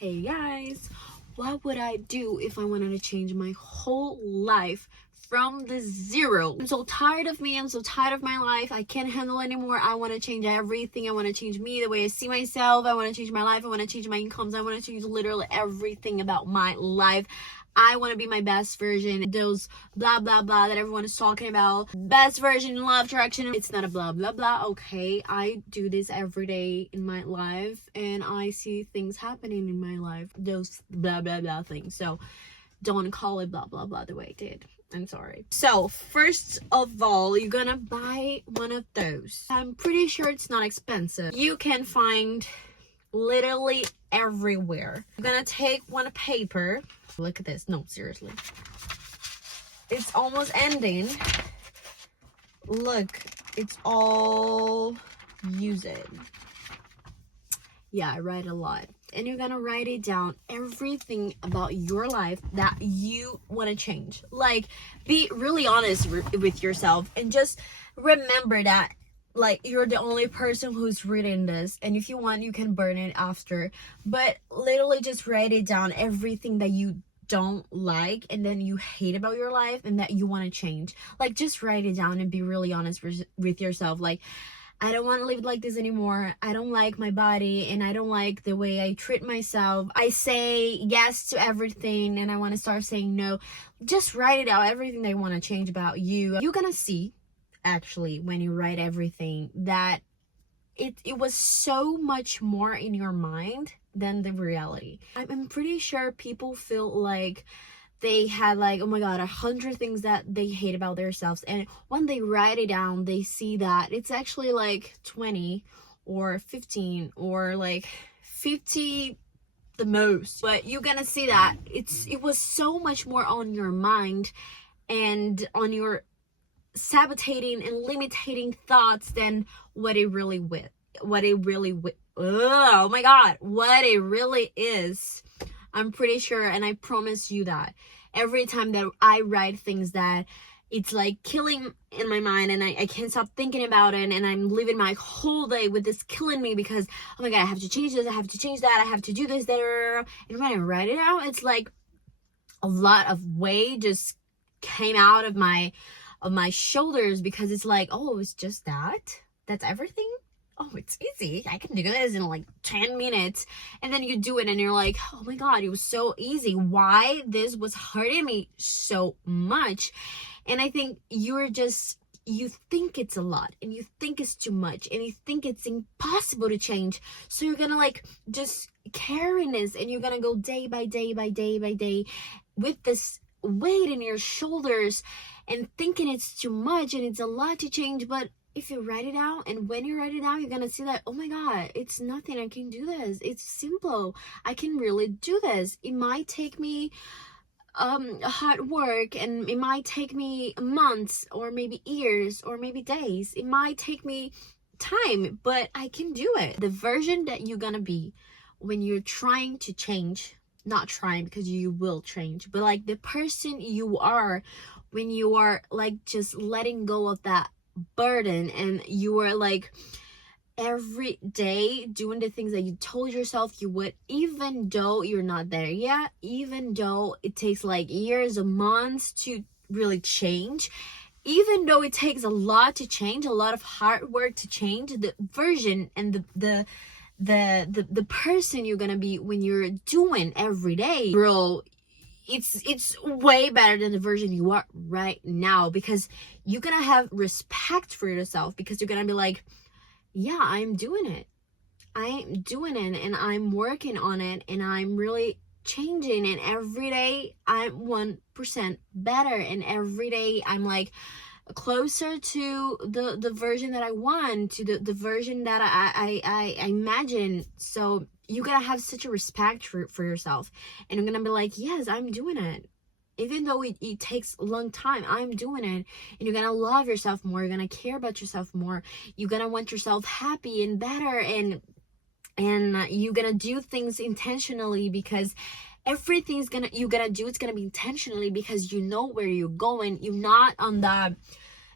Hey guys, what would I do if I wanted to change my whole life from the zero? I'm so tired of me. I'm so tired of my life. I can't handle anymore. I want to change everything. I want to change me, the way I see myself. I want to change my life. I want to change my incomes. I want to change literally everything about my life. I want to be my best version. Those blah blah blah that everyone is talking about. Best version, love attraction. It's not a blah blah blah. Okay, I do this every day in my life and I see things happening in my life. Those blah blah blah things. So don't call it blah blah blah the way I did. I'm sorry. So first of all, you're gonna buy one of those. I'm pretty sure it's not expensive. You can find literally everywhere. I'm gonna take one paper. Look at this. No, seriously. It's almost ending. Look, it's all used. Yeah, I write a lot. And you're gonna write it down, everything about your life that you want to change. Like, be really honest with yourself and just remember that like you're the only person who's reading this, and if you want you can burn it after, but literally just write it down, everything that you don't like and then you hate about your life and that you want to change. Like, just write it down and be really honest with yourself. Like, I don't want to live like this anymore. I don't like my body and I don't like the way I treat myself. I say yes to everything and I want to start saying no. Just write it out, everything they want to change about you. You're gonna see, actually, when you write everything, that it was so much more in your mind than the reality. I'm pretty sure people feel like they had like, oh my god, 100 things that they hate about themselves, and when they write it down they see that it's actually like 20 or 15 or like 50 the most. But you're gonna see that it was so much more on your mind and on your sabotaging and limiting thoughts than what it really oh my god, what it really is. I'm pretty sure, and I promise you that every time that I write things that it's like killing in my mind and I can't stop thinking about it, and I'm living my whole day with this killing me because, oh my god, I have to change this, I have to change that, I have to do this, that, and when I write it out, it's like a lot of weight just came out of my shoulders, because it's like, oh, it's just that's everything. Oh, it's easy. I can do this in like 10 minutes. And then you do it and you're like, oh my god, it was so easy. Why this was hurting me so much? And I think you think it's a lot and you think it's too much and you think it's impossible to change. So you're gonna like just carrying this and you're gonna go day by day by day by day with this weight in your shoulders and thinking it's too much and it's a lot to change. But if you write it out, and when you write it out, you're gonna see that, oh my god, it's nothing, I can do this, it's simple, I can really do this. It might take me hard work, and it might take me months or maybe years or maybe days, it might take me time, but I can do it. The version that you're gonna be when you're trying to change, not trying because you will change, but like the person you are when you are like just letting go of that burden and you are like every day doing the things that you told yourself you would, even though you're not there yet, even though it takes like years or months to really change, even though it takes a lot to change, a lot of hard work to change the version and the person you're gonna be when you're doing every day, bro. It's way better than the version you are right now, because you're gonna have respect for yourself, because you're gonna be like, yeah, I'm doing it and I'm working on it and I'm really changing, and every day I'm 1% better, and every day I'm like closer to the version that I want, to the version that I imagine. So you gotta have such a respect for yourself, and you're gonna be like, yes, I'm doing it, even though it takes a long time, I'm doing it. And you're gonna love yourself more, you're gonna care about yourself more, you're gonna want yourself happy and better, and you're gonna do things intentionally, because everything's you're gonna do, it's gonna be intentionally, because you know where you're going. You're not on that,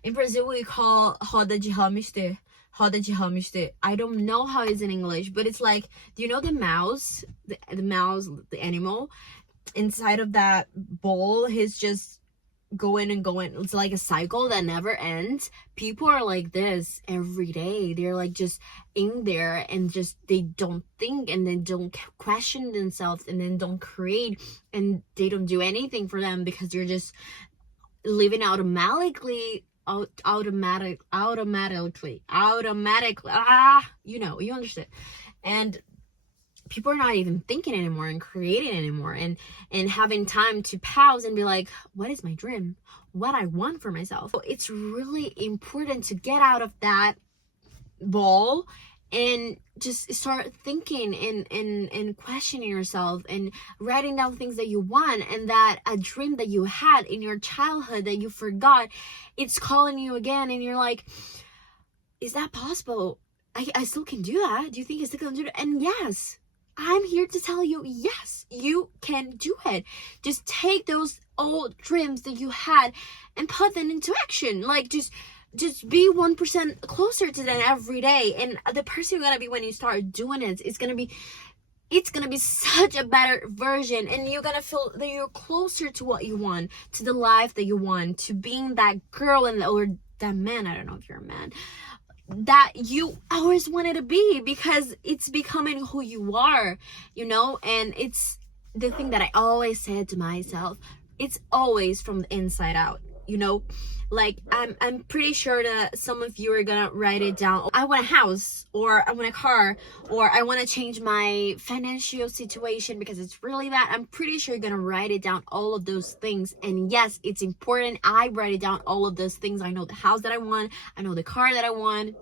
in Brazil we call roda de hamster, I don't know how it's in English, but it's like, do you know the mouse, the mouse, the animal inside of that bowl? He's just going and going. It's like a cycle that never ends. People are like this every day. They're like just in there and just they don't think and then don't question themselves and then don't create and they don't do anything for them because they're just living automatically. Automatically, you understand. And people are not even thinking anymore and creating anymore and having time to pause and be like, what is my dream, what I want for myself. So it's really important to get out of that ball and just start thinking and questioning yourself and writing down things that you want, and that a dream that you had in your childhood that you forgot, it's calling you again, and you're like, is that possible? I still can do that. Do you think I still can do it? And yes, I'm here to tell you, yes, you can do it. Just take those old dreams that you had and put them into action. Like, just be 1% closer to them every day. And the person you're gonna be when you start doing it, it's gonna be such a better version, and you're gonna feel that you're closer to what you want, to the life that you want, to being that girl or that man, I don't know if you're a man, that you always wanted to be, because it's becoming who you are, and it's the thing that I always said to myself, it's always from the inside out, like I'm pretty sure that some of you are gonna write it down. I want a house, or I want a car, or I want to change my financial situation because it's really bad. I'm pretty sure you're gonna write it down, all of those things. And yes, it's important. I write it down, all of those things. I know the house that I want, I know the car that I want,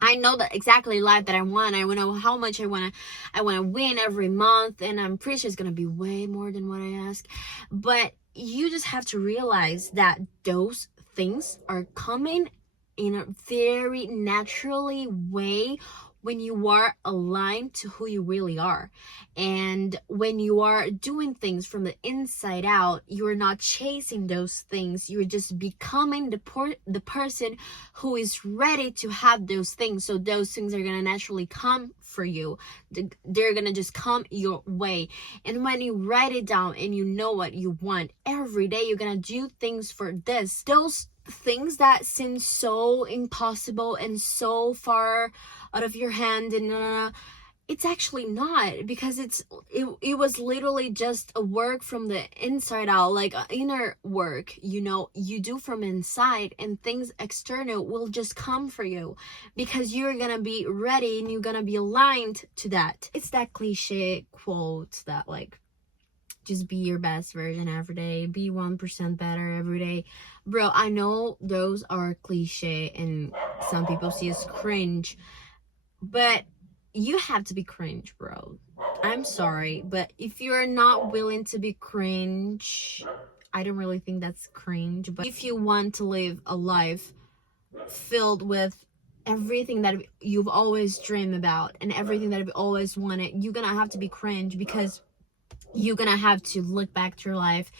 I know the exactly life that I want. I know how much I want to win every month, and I'm pretty sure it's gonna be way more than what I ask. But you just have to realize that those things are coming in a very naturally way when you are aligned to who you really are. And when you are doing things from the inside out, you're not chasing those things. You're just becoming the person who is ready to have those things. So those things are going to naturally come for you. They're going to just come your way. And when you write it down and you know what you want, every day you're going to do things for this. Those things that seem so impossible and so far out of your hand, and it's actually not, because it was literally just a work from the inside out, like inner work, you do from inside, and things external will just come for you because you're gonna be ready and you're gonna be aligned to that. It's that cliche quote that like, just be your best version every day, be 1% better every day. Bro, I know those are cliche and some people see as cringe, but you have to be cringe, bro. I'm sorry, but if you're not willing to be cringe, I don't really think that's cringe. But if you want to live a life filled with everything that you've always dreamed about and everything that you've always wanted, you're gonna have to be cringe, because you're gonna have to look back to your life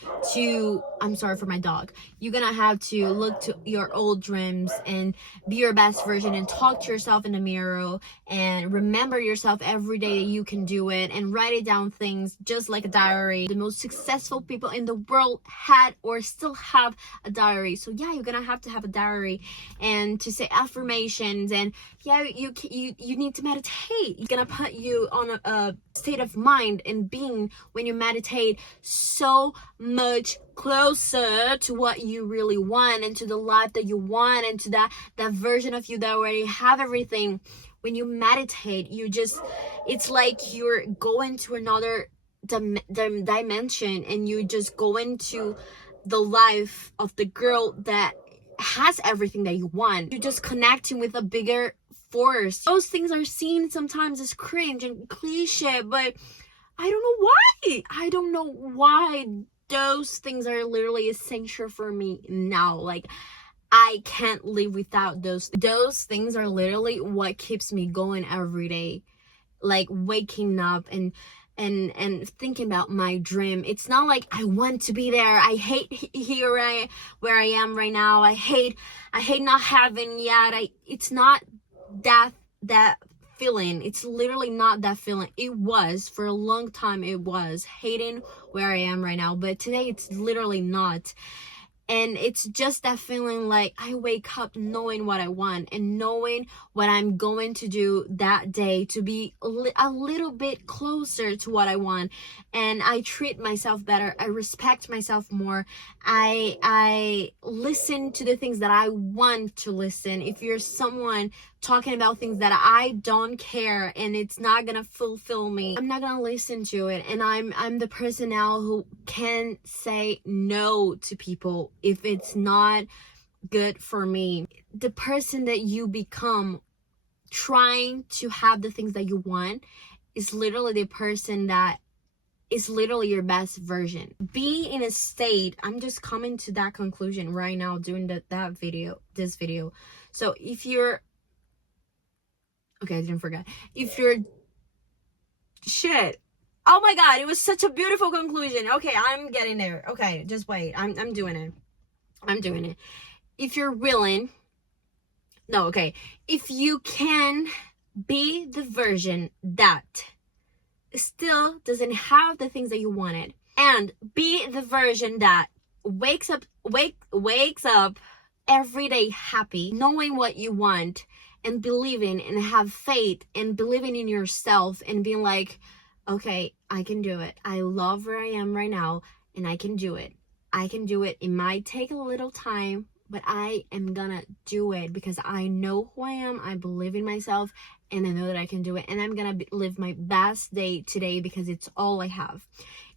I'm sorry for my dog. You're gonna have to look to your old dreams and be your best version and talk to yourself in the mirror and remember yourself every day that you can do it, and write it down things just like a diary. The most successful people in the world had or still have a diary. So yeah, you're gonna have to have a diary and to say affirmations, and yeah, you need to meditate. It's gonna put you on a state of mind and being, when you meditate, so much closer to what you really want and to the life that you want and to that version of you that already have everything. When you meditate, it's like you're going to another dimension, and you just go into the life of the girl that has everything that you want. You're just connecting with a bigger force. Those things are seen sometimes as cringe and cliche, but I don't know why those things are literally essential for me now. Like, I can't live without those things are literally what keeps me going every day. Like, waking up and thinking about my dream. It's not like I want to be there. I hate where I am right now. I hate not having yet. It's not that feeling. It's literally not that feeling. It was for a long time, it was hating where I am right now, but today it's literally not. And it's just that feeling like I wake up knowing what I want and knowing what I'm going to do that day to be a little bit closer to what I want. And I treat myself better. I respect myself more. I listen to the things that I want to listen. If you're someone talking about things that I don't care and it's not gonna fulfill me, I'm not gonna listen to it. And I'm the person now who can say no to people if it's not good for me. The person that you become trying to have the things that you want is literally the person that is literally your best version. Being in a state, I'm just coming to that conclusion right now doing this video. So if you're, okay, I didn't forget. If you're, shit. Oh my God, it was such a beautiful conclusion. Okay, I'm getting there. Okay, just wait. I'm doing it. I'm doing it. If you're willing, no, okay. If you can be the version that still doesn't have the things that you wanted, and be the version that wakes up every day happy, knowing what you want, and believing and have faith and believing in yourself and being like, okay, I can do it. I love where I am right now and I can do it. I can do it. It might take a little time, but I am gonna do it because I know who I am. I believe in myself and I know that I can do it. And I'm gonna live my best day today because it's all I have.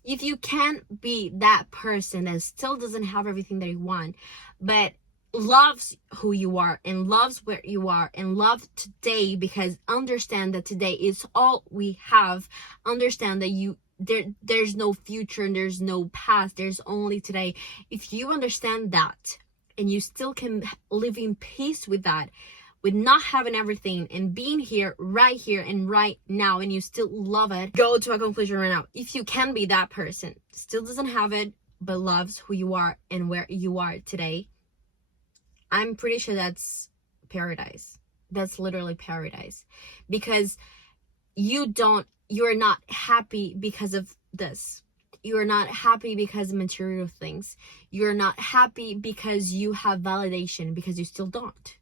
If you can be that person that still doesn't have everything that you want, but loves who you are and loves where you are and loves today, because understand that today is all we have. Understand that there's no future and there's no past, there's only today. If you understand that and you still can live in peace with that, with not having everything and being here and right now, and you still love it, go to a conclusion right now. If you can be that person, still doesn't have it but loves who you are and where you are today, I'm pretty sure that's paradise. That's literally paradise. Because you're not happy because of this. You're not happy because of material things. You're not happy because you have validation, because you still don't.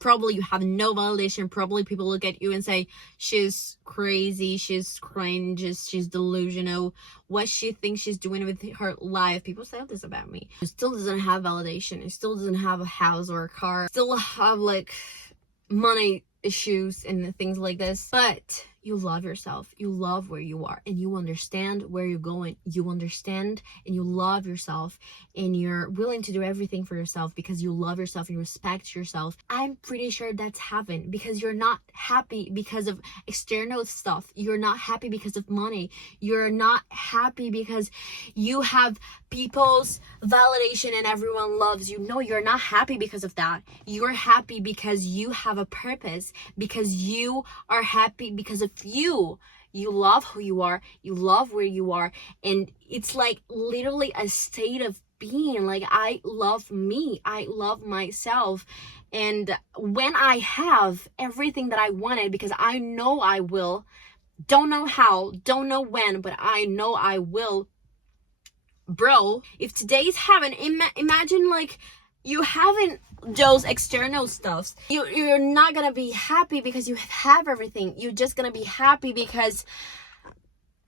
Probably you have no validation. Probably people look at you and say, she's crazy, she's cringe, she's delusional. What she thinks she's doing with her life. People say this about me. She still doesn't have validation. She still doesn't have a house or a car. Still have like money issues and things like this. But you love yourself. You love where you are and you understand where you're going. You understand and you love yourself and you're willing to do everything for yourself because you love yourself and you respect yourself. I'm pretty sure that's heaven, because you're not happy because of external stuff. You're not happy because of money. You're not happy because you have people's validation and everyone loves you. No, you're not happy because of that. You're happy because you have a purpose, because you are happy because of you love who you are, you love where you are, and it's like literally a state of being. Like, I love me, I love myself, and when I have everything that I wanted, because I know I will, don't know how, don't know when, but I know I will, bro. If today's heaven, imagine like you haven't those external stuffs. You're not gonna be happy because you have everything. You're just gonna be happy because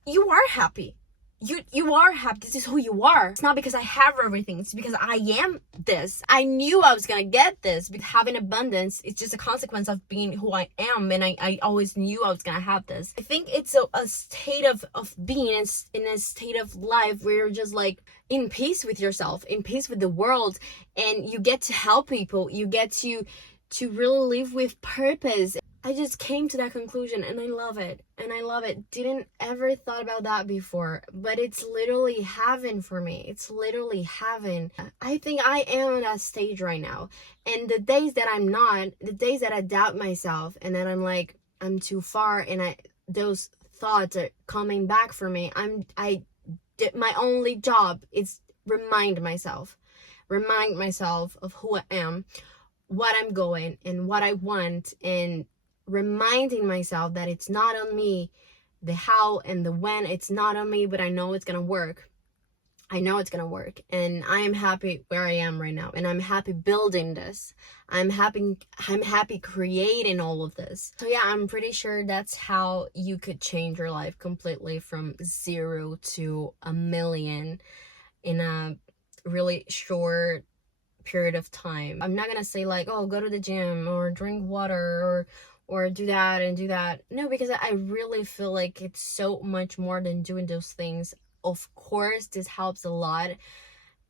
you are happy. You are happy. This is who you are. It's not because I have everything. It's because I am this. I knew I was gonna get this. Because having abundance, it's just a consequence of being who I am, and I always knew I was gonna have this. I think it's a state of being in a state of life where you're just like in peace with yourself, in peace with the world, and you get to help people. You get to really live with purpose. I just came to that conclusion and I love it. And I love it. Didn't ever thought about that before, but it's literally heaven for me. It's literally heaven. I think I am in that stage right now. And the days that I'm not, the days that I doubt myself and then I'm like, I'm too far, and those thoughts are coming back for me. My only job is remind myself of who I am, what I'm going and what I want, and reminding myself that it's not on me, the how and the when, it's not on me, but I know it's gonna work. I know it's gonna work, and I am happy where I am right now, and I'm happy building this. I'm happy creating all of this. So yeah, I'm pretty sure that's how you could change your life completely from 0 to 1,000,000 in a really short period of time. I'm not gonna say like, oh, go to the gym or drink water or do that and do that. No, because I really feel like it's so much more than doing those things. Of course, this helps a lot.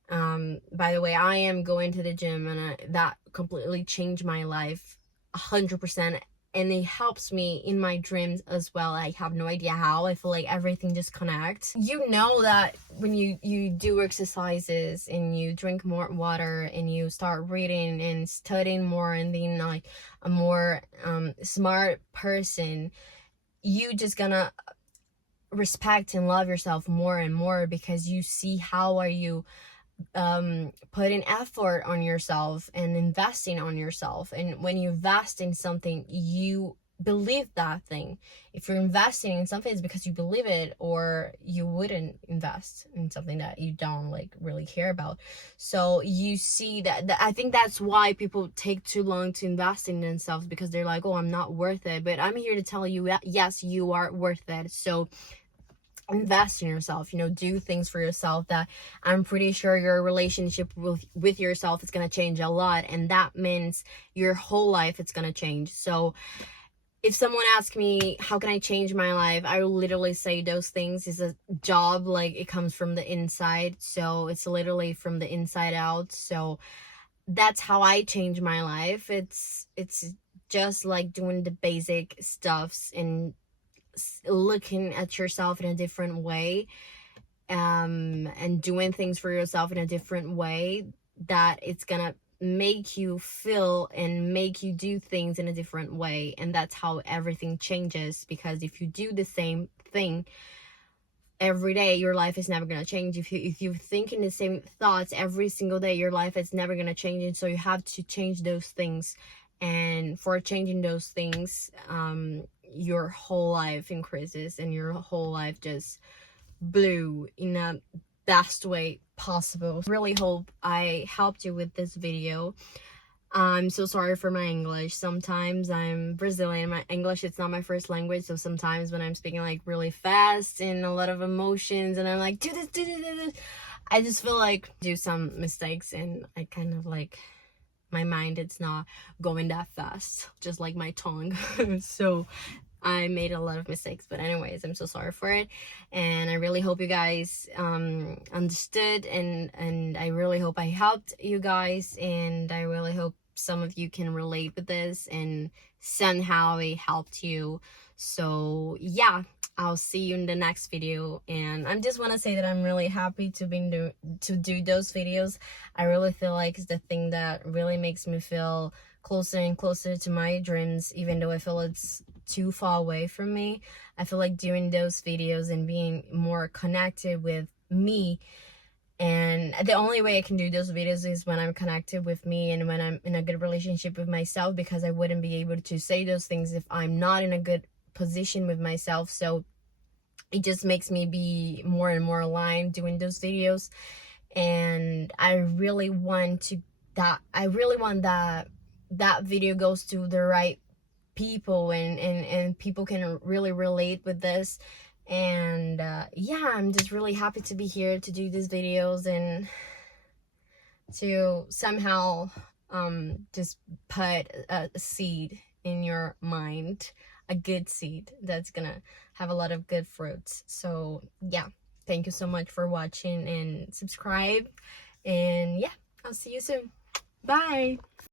By the way, I am going to the gym, and that completely changed my life 100%, and it helps me in my dreams as well. I have no idea how. I feel like everything just connects. You know that when you do exercises and you drink more water and you start reading and studying more and being like a more smart person, you just gonna respect and love yourself more and more, because you see how are you putting effort on yourself and investing on yourself. And when you invest in something, you believe that thing. If you're investing in something, it's because you believe it, or you wouldn't invest in something that you don't like really care about. So you see that I think that's why people take too long to invest in themselves, because they're like, oh, I'm not worth it. But I'm here to tell you that yes, you are worth it. So invest in yourself, do things for yourself. That I'm pretty sure your relationship with yourself is going to change a lot, and that means your whole life it's going to change. So if someone asks me how can I change my life, I will literally say those things. Is a job, like it comes from the inside, so it's literally from the inside out. So that's how I change my life. It's just like doing the basic stuffs and looking at yourself in a different way, and doing things for yourself in a different way, that it's gonna make you feel and make you do things in a different way. And that's how everything changes, because if you do the same thing every day, your life is never going to change. If you think in the same thoughts every single day, your life is never going to change. And so you have to change those things, and for changing those things, your whole life increases, and your whole life just blew in a best way possible. Really hope I helped you with this video. I'm so sorry for my English. Sometimes I'm Brazilian. My English, it's not my first language, so sometimes when I'm speaking like really fast and a lot of emotions, and I'm like, do this, I just feel like do some mistakes, and I kind of like, my mind, it's not going that fast, just like my tongue. So I made a lot of mistakes, but anyways, I'm so sorry for it, and I really hope you guys understood, and I really hope I helped you guys, and I really hope some of you can relate with this and somehow it helped you. So yeah, I'll see you in the next video, and I just want to say that I'm really happy to do those videos. I really feel like it's the thing that really makes me feel closer and closer to my dreams, even though I feel it's too far away from me. I feel like doing those videos and being more connected with me, and the only way I can do those videos is when I'm connected with me and when I'm in a good relationship with myself, because I wouldn't be able to say those things if I'm not in a good position with myself. So it just makes me be more and more aligned doing those videos, and I really want that video goes to the right people, and people can really relate with this. And yeah, I'm just really happy to be here to do these videos, and to somehow just put a seed in your mind, a good seed that's gonna have a lot of good fruits. So yeah, thank you so much for watching, and subscribe, and yeah, I'll see you soon. Bye.